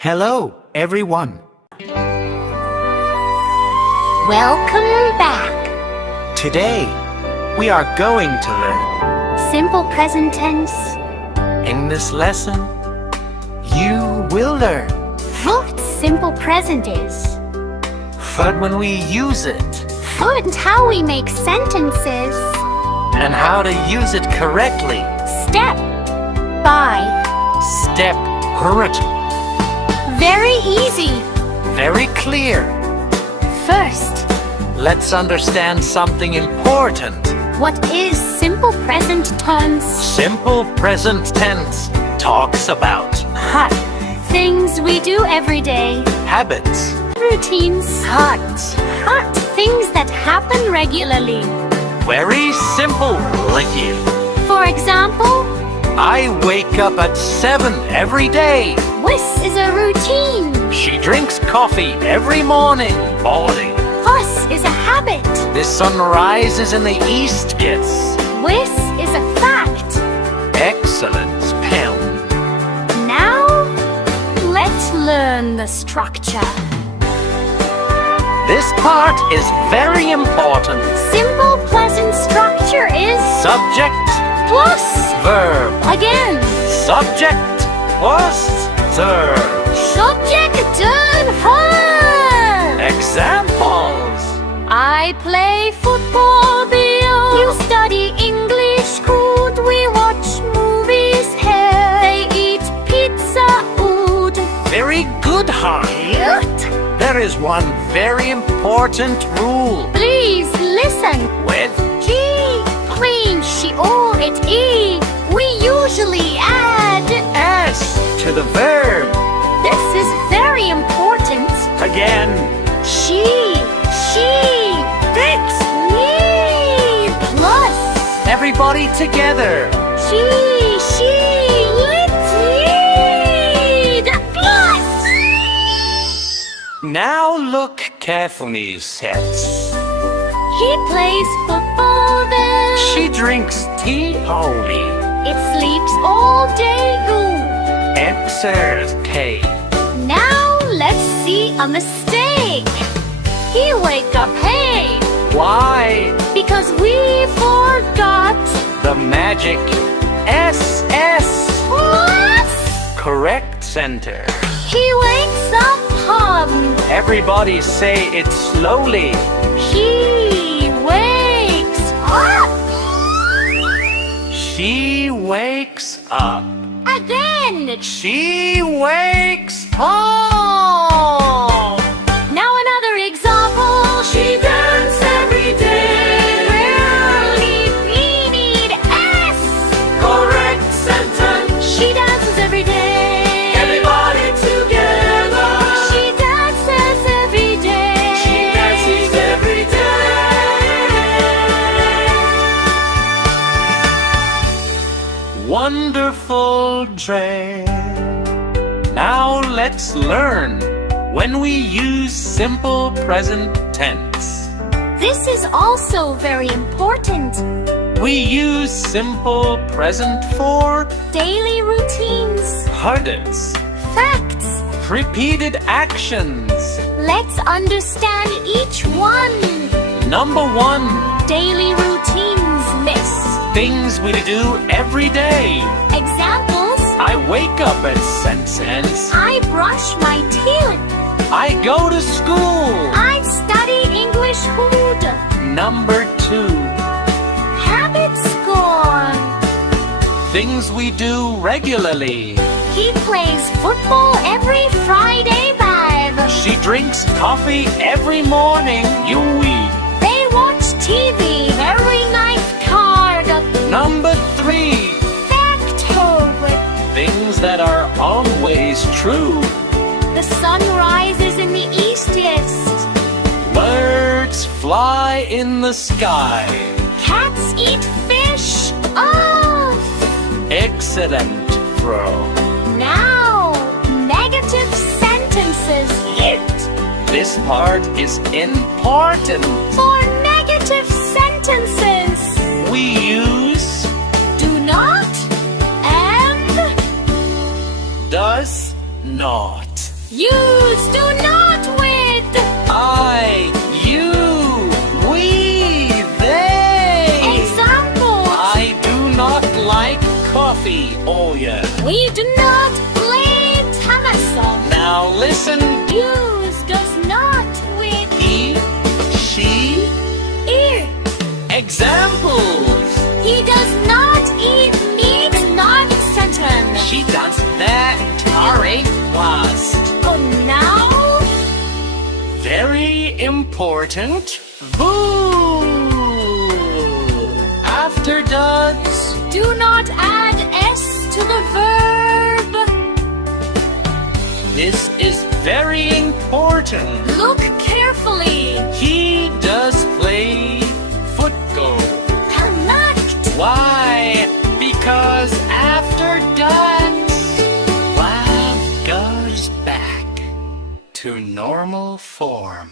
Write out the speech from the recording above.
Hello, everyone. Welcome back. Today, we are going to learn. Simple present tense. In this lesson, you will learn. What simple present is. But when we use it, And how we make sentences. and how to use it correctly. Step by. Step correct. Very easy. Very clear. First, Let's understand something important. what is simple present tense? Simple present tense talks about Hot. Things we do every day. habits. Routines. Hot. Hot. Things that happen regularly. Very simple, like you. For example, I wake up at 7 every day. this is a routine. She drinks coffee every morning. Morning. Fuss is a habit. The sun rises in the east. Yes. This is a fact. Excellent, Pam. Now, let's learn the structure. This part is very important. Simple present structure is Subject, plus. verb. Again, Subject plus verb. subject and verb. Examples. I play football, Bill. You study English, good. We watch movies here. They eat pizza, ood. Very good, hon. There is one very important rule. Please listen. With G, clean, she, or it, E. We usually add S to the verb. This is very important. Again. She, Fix. need, plus. Everybody together. She, let's need, plus. Now look carefully, sets. He plays football then. She drinks tea only. It sleeps all day, goo. Answers K. Now let's see a mistake. He wake up, hey, Why? because we forgot. The magic SS. Plus. Correct center. He wakes up, Everybody say it slowly. He wakes up. She wakes up. Again. She wakes up. Now another example. She dances every day. Rarely we need S. Correct sentence. She dances every day. Everybody together. She dances every day. She dances every day. Wonderful day. Now let's learn when we use simple present tense. This is also very important. We use simple present for Daily routines. habits, Facts. repeated actions. Let's understand each one. Number 1, Daily routines, miss. things we do every day. Examples. I wake up at sentence. I brush my teeth. I go to school. I study English hood. Number 2, Habits gone. things we do regularly. He plays football every Friday, babe. She drinks coffee every morning. You eat. They watch TV every night, card. Number 3, Fact hope. things that are always true. The sun rises in the east, yes. Birds fly in the sky. Cats eat fish. Oh! Excellent, bro. Now, negative sentences. This part is important. For negative sentences, We use do not and does not. Use, do not with. I, you, we, they. Example. I do not like coffee. Oh yeah. We do not play tennis. Now listen. Use does not with. He, she. Ear. Examples. He does not eat meat. Not sentence. She does that entire class. Oh, now. Very important. Boo. After does. Do not add s to the verb. This is very important. Look carefully. He does play football. Connect. Why? Because after does, love goes back to normal form.